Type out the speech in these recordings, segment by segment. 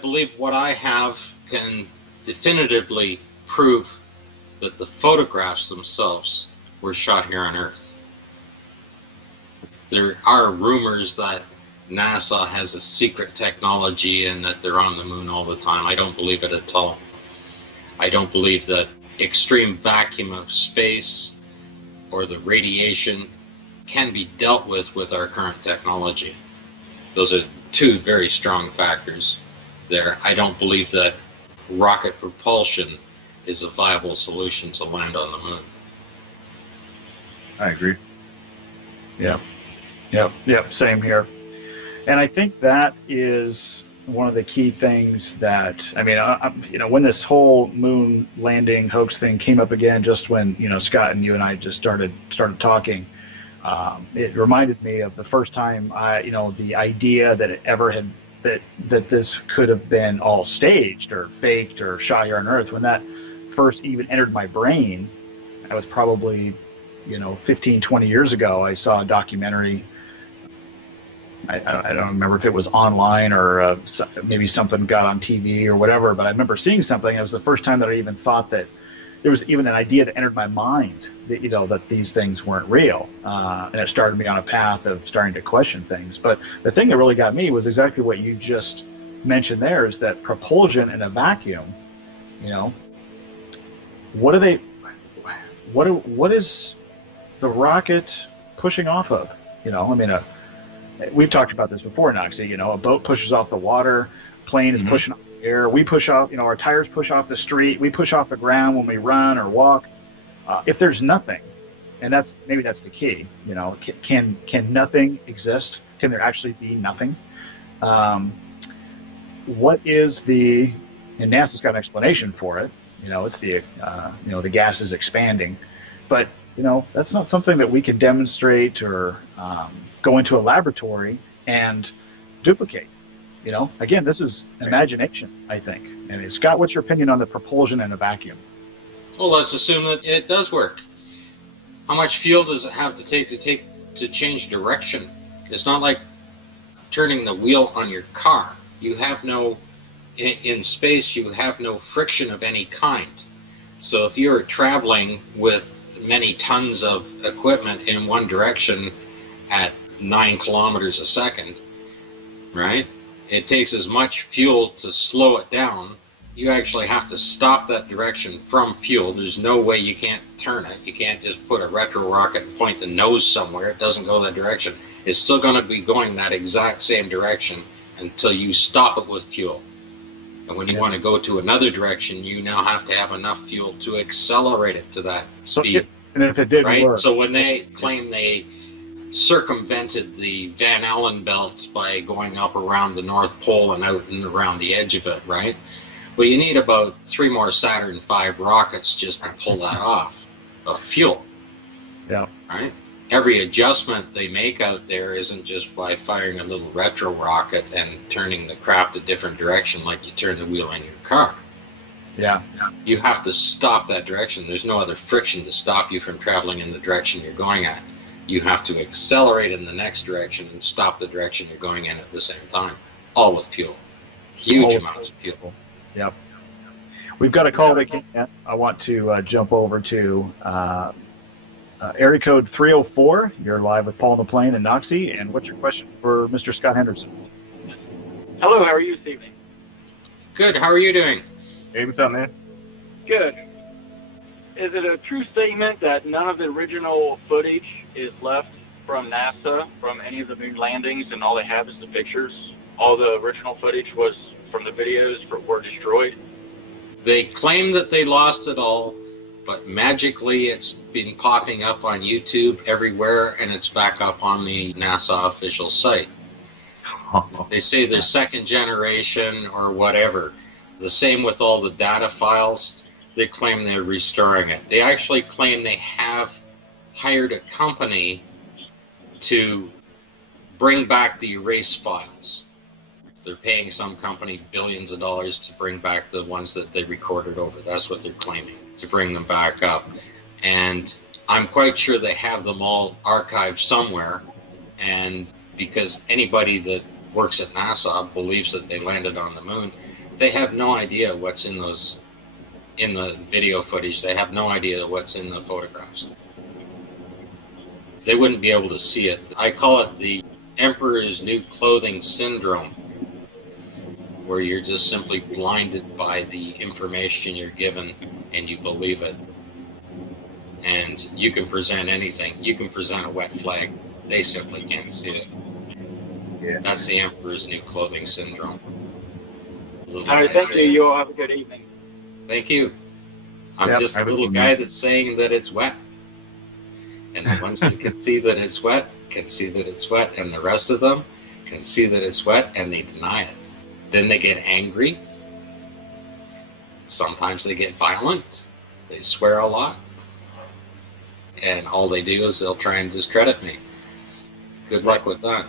believe what I have can definitively prove that the photographs themselves were shot here on Earth. There are rumors that NASA has a secret technology and that they're on the moon all the time. I don't believe it at all. I don't believe that extreme vacuum of space or the radiation can be dealt with our current technology. Those are two very strong factors there. I don't believe that rocket propulsion is a viable solution to land on the moon. I agree. Yep, same here. And I think that is one of the key things that, I mean, when this whole moon landing hoax thing came up again, just when, Scott and you and I just started talking, it reminded me of the first time the idea that it ever had, that this could have been all staged or faked or shot here on Earth. When that first even entered my brain, I was probably, 15, 20 years ago. I saw a documentary. I don't remember if it was online or maybe something got on TV or whatever, but I remember seeing something. It was the first time that I even thought that there was even an idea that entered my mind that, that these things weren't real. And it started me on a path of starting to question things. But the thing that really got me was exactly what you just mentioned there, is that propulsion in a vacuum, what is the rocket pushing off of? We've talked about this before, Noxie. A boat pushes off the water, plane is pushing off the air. We push off, our tires push off the street. We push off the ground when we run or walk. If there's nothing, and maybe that's the key. Can nothing exist? Can there actually be nothing? What is and NASA's got an explanation for it. It's the gas is expanding, but that's not something that we can demonstrate or go into a laboratory and duplicate. Again, this is imagination, I think. And Scott, what's your opinion on the propulsion in a vacuum? Well, let's assume that it does work. How much fuel does it have to change direction? It's not like turning the wheel on your car. You have in space, you have no friction of any kind. So if you're traveling with many tons of equipment in one direction at 9 kilometers a second, right? It takes as much fuel to slow it down. You actually have to stop that direction from fuel. There's no way you can't turn it. You can't just put a retro rocket and point the nose somewhere. It doesn't go that direction. It's still going to be going that exact same direction until you stop it with fuel. And when you want to go to another direction, you now have to have enough fuel to accelerate it to that speed. And if it didn't work. So when they claim they circumvented the Van Allen belts by going up around the North Pole and out and around the edge of it, right? Well, you need about 3 more Saturn V rockets just to pull that off of fuel. Yeah. Right? Every adjustment they make out there isn't just by firing a little retro rocket and turning the craft a different direction like you turn the wheel in your car. Yeah. You have to stop that direction. There's no other friction to stop you from traveling in the direction you're going at. You have to accelerate in the next direction and stop the direction you're going in at the same time, all with fuel. Huge amounts of fuel. Yep. We've got a call that came in. I want to jump over to area code 304. You're live with Paul McLean and Noxie. And what's your question for Mr. Scott Henderson? Hello, how are you this evening? Good, how are you doing? Hey, what's up, man? Good. Is it a true statement that none of the original footage is left from NASA, from any of the moon landings, and all they have is the pictures? All the original footage was from the videos were destroyed? They claim that they lost it all, but magically it's been popping up on YouTube everywhere, and it's back up on the NASA official site. They say they're second generation or whatever. The same with all the data files. They claim they're restoring it. They actually claim they have hired a company to bring back the erased files. They're paying some company billions of dollars to bring back the ones that they recorded over. That's what they're claiming, to bring them back up. And I'm quite sure they have them all archived somewhere. And because anybody that works at NASA believes that they landed on the moon, They have no idea what's in the video footage. They have no idea what's in the photographs. They wouldn't be able to see it. I call it the Emperor's New Clothing Syndrome, where you're just simply blinded by the information you're given and you believe it. And you can present anything. You can present a wet flag. They simply can't see it. Yeah. That's the Emperor's New Clothing Syndrome. All right, thank you. You all have a good evening. Thank you. I'm Yep. just a little guy that's saying that it's wet. And the ones that can see that it's wet can see that it's wet, and the rest of them can see that it's wet and they deny it. Then they get angry. Sometimes they get violent. They swear a lot. And all they do is they'll try and discredit me. Good luck with that.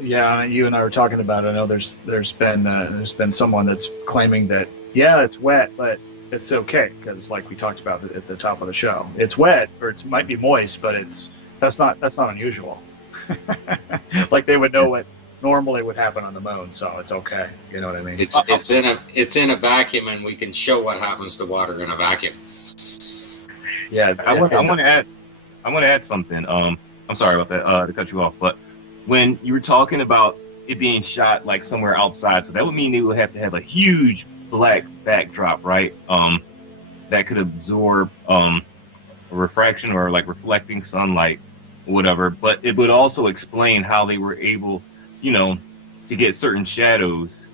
Yeah, you and I were talking about. I know there's been someone that's claiming that it's wet, but it's okay because, like we talked about at the top of the show, it's wet or it might be moist, but that's not unusual. Like they would know what normally would happen on the moon, so it's okay. You know what I mean? It's in a vacuum, and we can show what happens to water in a vacuum. Yeah, I want to add something. I'm sorry about that to cut you off, but when you were talking about it being shot like somewhere outside, so that would mean they would have to have a huge black backdrop, right? That could absorb refraction or like reflecting sunlight, or whatever. But it would also explain how they were able, to get certain shadows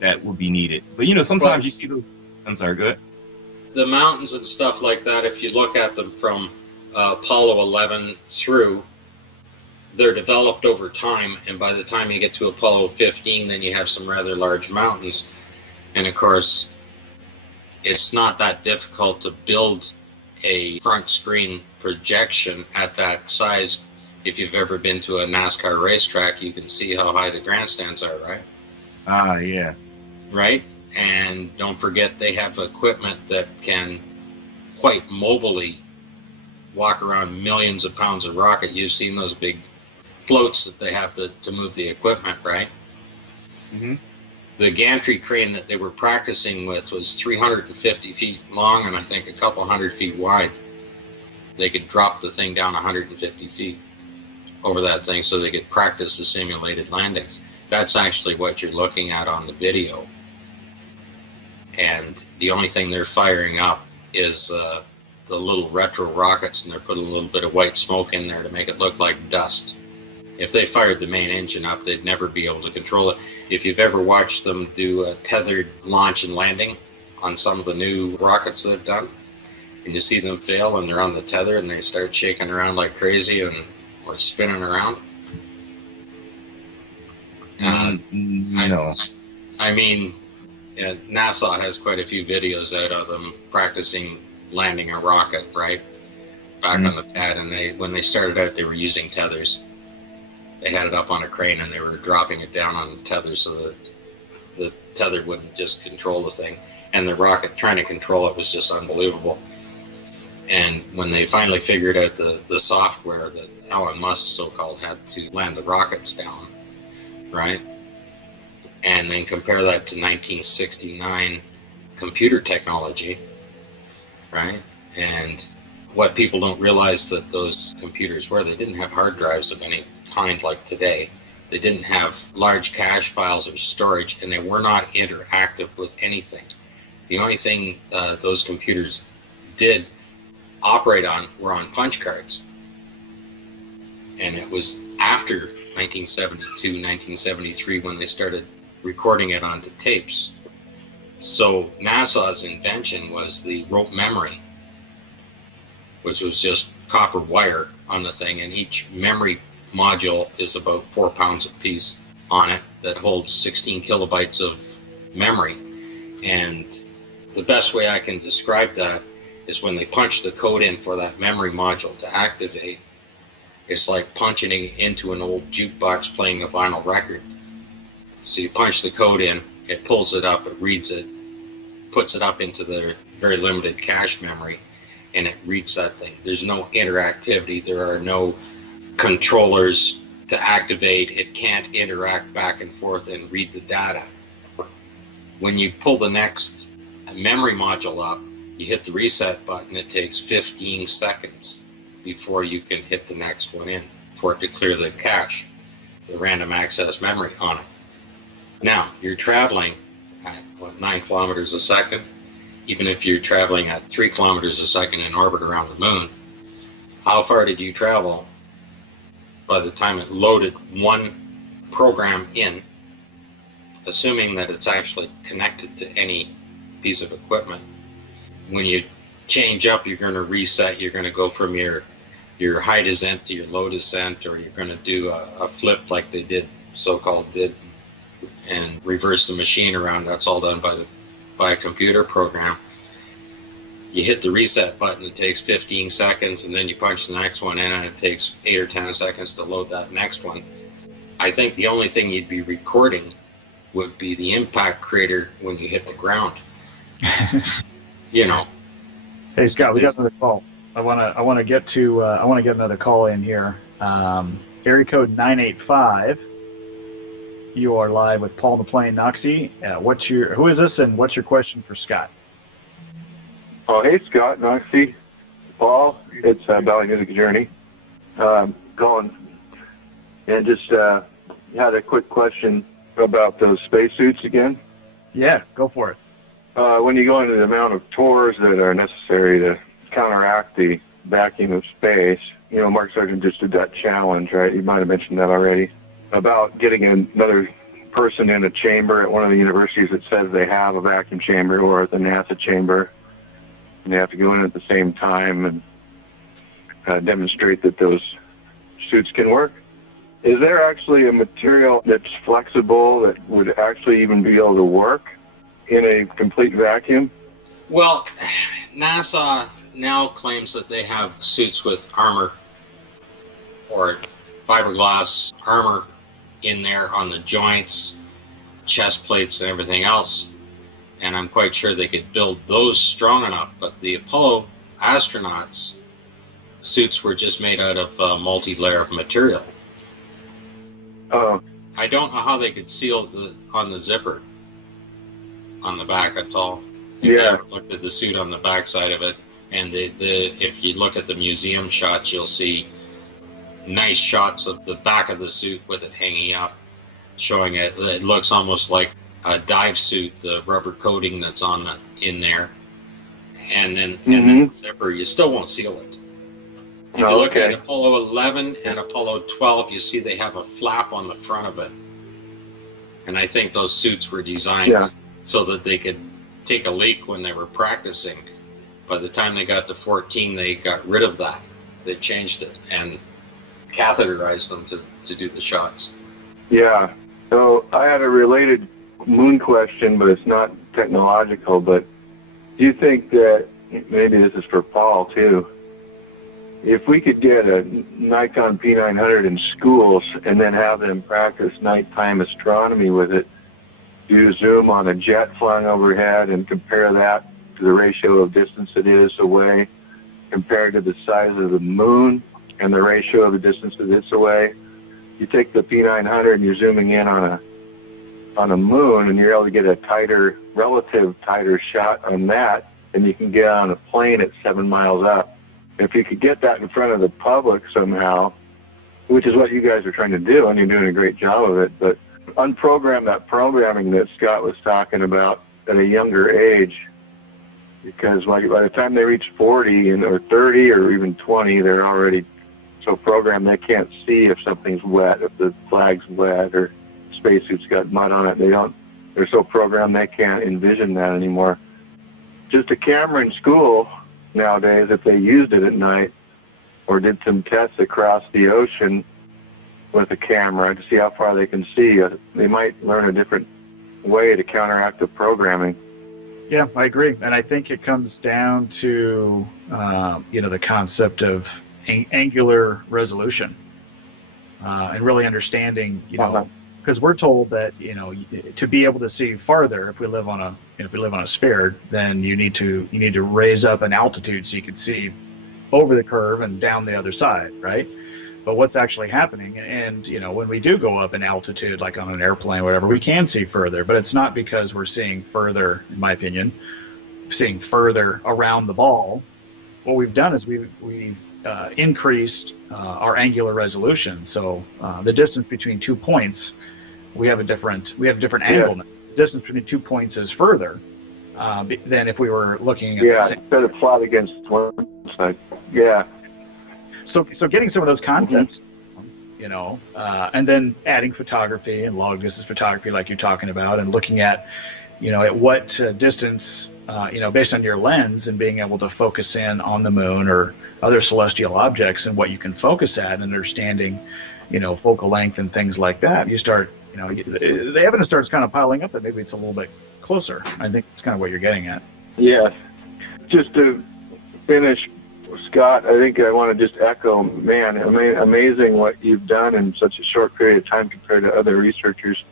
that would be needed. But sometimes you see those. I'm sorry, go ahead. The mountains and stuff like that, if you look at them from Apollo 11 through, they're developed over time, and by the time you get to Apollo 15, then you have some rather large mountains. And of course, it's not that difficult to build a front screen projection at that size. If you've ever been to a NASCAR racetrack, you can see how high the grandstands are, right? Yeah. Right? And don't forget they have equipment that can quite mobily walk around millions of pounds of rocket. You've seen those big floats that they have to move the equipment, right? Mm-hmm. The gantry crane that they were practicing with was 350 feet long and I think a couple hundred feet wide. They could drop the thing down 150 feet over that thing so they could practice the simulated landings. That's actually what you're looking at on the video. And the only thing they're firing up is the little retro rockets, and they're putting a little bit of white smoke in there to make it look like dust. If they fired the main engine up, they'd never be able to control it. If you've ever watched them do a tethered launch and landing on some of the new rockets they've done, and you see them fail and they're on the tether and they start shaking around like crazy or spinning around. No. I mean, NASA has quite a few videos out of them practicing landing a rocket, right? Back on the pad, and when they started out, they were using tethers. They had it up on a crane and they were dropping it down on the tether so that the tether wouldn't just control the thing. And the rocket trying to control it was just unbelievable. And when they finally figured out the software that Elon Musk so-called had to land the rockets down, right? And then compare that to 1969 computer technology, right? And what people don't realize that those computers were, they didn't have hard drives of any kind like today. They didn't have large cache files or storage, and they were not interactive with anything. The only thing those computers did operate on were on punch cards. And it was after 1972, 1973 when they started recording it onto tapes. So NASA's invention was the rope memory, which was just copper wire on the thing, and each memory module is about 4 pounds a piece on it that holds 16 kilobytes of memory. And the best way I can describe that is when they punch the code in for that memory module to activate, it's like punching into an old jukebox playing a vinyl record. So you punch the code in, it pulls it up, it reads it, puts it up into the very limited cache memory, and it reads that thing. There's no interactivity. There are no controllers to activate. It can't interact back and forth and read the data. When you pull the next memory module up, you hit the reset button, it takes 15 seconds before you can hit the next one in for it to clear the cache, the random access memory on it. Now, you're traveling at, 9 kilometers a second? Even if you're traveling at 3 kilometers a second in orbit around the moon, how far did you travel by the time it loaded one program in, assuming that it's actually connected to any piece of equipment? When you change up, you're going to reset, you're going to go from your high descent to your low descent, or you're going to do a flip like they did, so-called did, and reverse the machine around. That's all done by a computer program. You hit the reset button, it takes 15 seconds, and then you punch the next one in, and it takes 8 or 10 seconds to load that next one. I think the only thing you'd be recording would be the impact crater when you hit the ground. You know. Hey Scott, we got another call. I want to get another call in here. Area code 985. You are live with Paul the Plane Noxie. Who is this, and what's your question for Scott? Oh, hey Scott, Noxie, Paul. It's Valley Music Journey. Calling, and just had a quick question about those spacesuits again. Yeah, go for it. When you go into the amount of tours that are necessary to counteract the vacuum of space, you know, Mark Sargent just did that challenge, right? You might have mentioned that already, about getting another person in a chamber at one of the universities that says they have a vacuum chamber, or at the NASA chamber, and they have to go in at the same time and demonstrate that those suits can work. Is there actually a material that's flexible that would actually even be able to work in a complete vacuum? Well, NASA now claims that they have suits with armor or fiberglass armor in there on the joints, chest plates, and everything else. And I'm quite sure they could build those strong enough. But the Apollo astronauts' suits were just made out of multi-layer material. I don't know how they could seal on the zipper on the back at all. If you ever looked at the suit on the back side of it, and if you look at the museum shots, you'll see nice shots of the back of the suit with it hanging up, showing it. It looks almost like a dive suit, the rubber coating that's in there, and then the zipper. You still won't seal it. If you look at Apollo 11 and Apollo 12, you see they have a flap on the front of it, and I think those suits were designed so that they could take a leak when they were practicing. By the time they got to 14, they got rid of that. They changed it and catheterized them to do the shots. Yeah. So I had a related moon question, but it's not technological. But do you think that, maybe this is for Paul too, if we could get a Nikon P900 in schools and then have them practice nighttime astronomy with it, do zoom on a jet flying overhead and compare that to the ratio of distance it is away compared to the size of the moon and the ratio of the distance that it's away. You take the P900 and you're zooming in on a moon, and you're able to get a relative tighter shot on that than you can get on a plane at 7 miles up. If you could get that in front of the public somehow, which is what you guys are trying to do, and you're doing a great job of it, but unprogram that programming that Scott was talking about at a younger age, because by the time they reach 40 or 30 or even 20, they're already so programmed they can't see if something's wet, if the flag's wet or spacesuit's got mud on it. They're so programmed they can't envision that anymore. Just a camera in school nowadays, if they used it at night or did some tests across the ocean with a camera to see how far they can see, they might learn a different way to counteract the programming. Yeah, I agree. And I think it comes down to, the concept of angular resolution and really understanding, because we're told that, to be able to see farther, if we live on a sphere, then you need to raise up an altitude so you can see over the curve and down the other side, right? but what's actually happening. And when we do go up in altitude, like on an airplane or whatever, we can see further, but it's not because we're seeing further, in my opinion, seeing further around the ball. What we've done is we've increased our angular resolution. So the distance between 2 points, we have a different angle now. The distance between 2 points is further than if we were looking at the same. Instead of flat against one side. Yeah. So getting some of those concepts, and then adding photography and long distance photography like you're talking about, and looking at, at what distance, based on your lens, and being able to focus in on the moon or other celestial objects and what you can focus at, and understanding, focal length and things like that. You start, the evidence starts kind of piling up that maybe it's a little bit closer. I think it's kind of what you're getting at. Yeah. Just to finish, Scott, I think I want to just echo, man, amazing what you've done in such a short period of time compared to other researchers.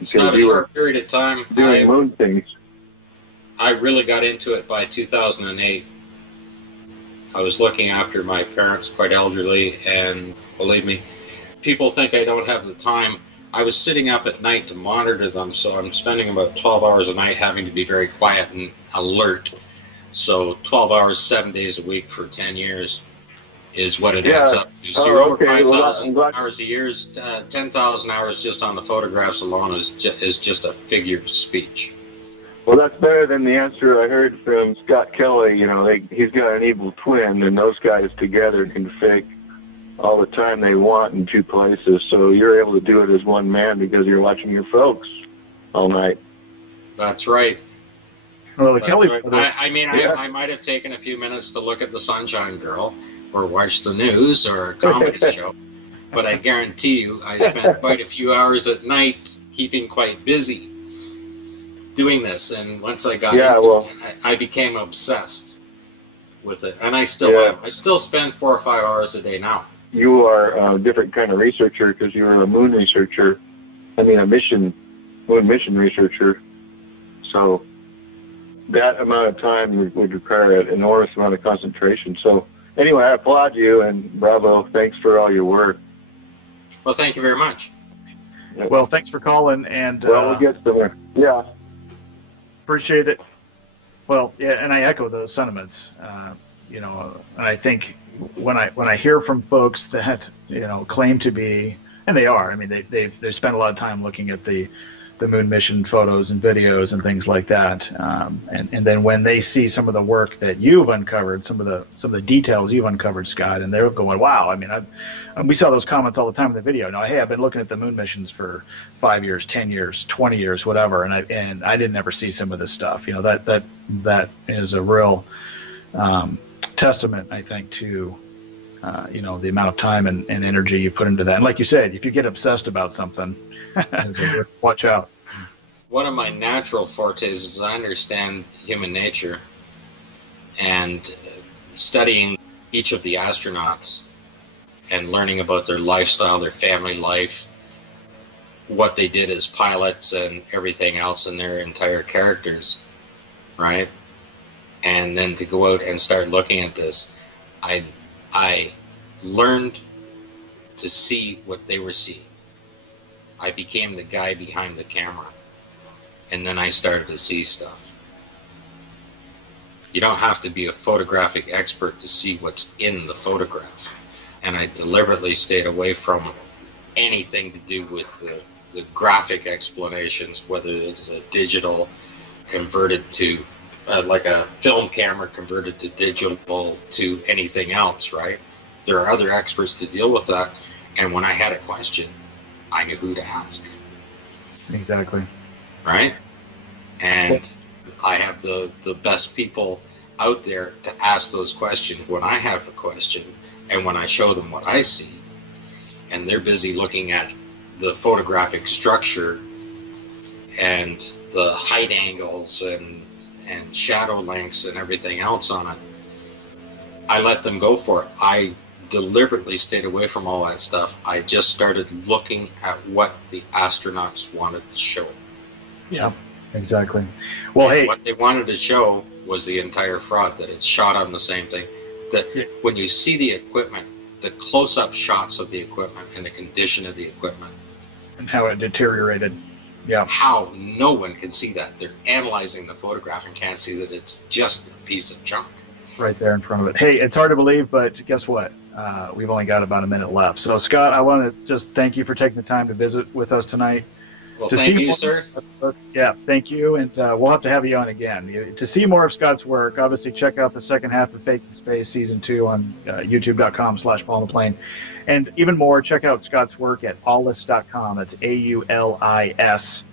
It's not a short period of time. Doing moon things. I really got into it by 2008. I was looking after my parents, quite elderly, and believe me, people think I don't have the time. I was sitting up at night to monitor them, so I'm spending about 12 hours a night having to be very quiet and alert. So 12 hours, 7 days a week for 10 years is what it adds up to. So you're over 5,000 hours a year. 10,000 hours just on the photographs alone is just a figure of speech. Well, that's better than the answer I heard from Scott Kelly. He's got an evil twin, and those guys together can fake all the time they want in two places. So you're able to do it as one man because you're watching your folks all night. That's right. Well, Kelly. Right. I might have taken a few minutes to look at the Sunshine Girl or watch the news or a comedy show, but I guarantee you I spent quite a few hours at night keeping quite busy doing this. And once I got into it, I became obsessed with it, and I still am. I still spend 4 or 5 hours a day now. You are a different kind of researcher because you're a moon researcher. A moon mission researcher. So that amount of time would require an enormous amount of concentration. So anyway, I applaud you, and bravo. Thanks for all your work. Well, thank you very much. Well, thanks for calling, and we'll get somewhere. Yeah. Appreciate it. Well, yeah, and I echo those sentiments. And I think when I hear from folks that claim to be, and they are. They've spent a lot of time looking at the moon mission photos and videos and things like that. And then when they see some of the work that you've uncovered, some of the details you've uncovered, Scott, and they're going, wow. We saw those comments all the time in the video. Hey, I've been looking at the moon missions for 5 years, 10 years, 20 years, whatever, and I didn't ever see some of this stuff. That is a real testament, I think, to the amount of time and energy you put into that. And like you said, if you get obsessed about something, watch out. One of my natural fortes is I understand human nature, and studying each of the astronauts and learning about their lifestyle, their family life, what they did as pilots and everything else, and their entire characters, right? And then to go out and start looking at this, I learned to see what they were seeing. I became the guy behind the camera, and then I started to see stuff. You don't have to be a photographic expert to see what's in the photograph. And I deliberately stayed away from anything to do with the graphic explanations, whether it's a digital converted to, like a film camera converted to digital to anything else, right? There are other experts to deal with that. And when I had a question, I knew who to ask. Exactly. Right? And I have the best people out there to ask those questions when I have a question and when I show them what I see. And they're busy looking at the photographic structure and the height angles and shadow lengths and everything else on it. I let them go for it. I deliberately stayed away from all that stuff. I just started looking at what the astronauts wanted to show. Yeah, exactly. Well, and what they wanted to show was the entire fraud, that it's shot on the same thing. That when you see the equipment the close-up shots of the equipment and the condition of the equipment. And how it deteriorated. Yeah. How no one can see that. They're analyzing the photograph and can't see that it's just a piece of junk. Right there in front of it. Hey, it's hard to believe, but guess what? We've only got about a minute left. So, Scott, I want to just thank you for taking the time to visit with us tonight. Well, thank you, sir. Yeah, thank you, and we'll have to have you on again. To see more of Scott's work, obviously check out the second half of Fake Space Season 2 on youtube.com/PaulMcLean. And even more, check out Scott's work at aulis.com. That's AULIS.com.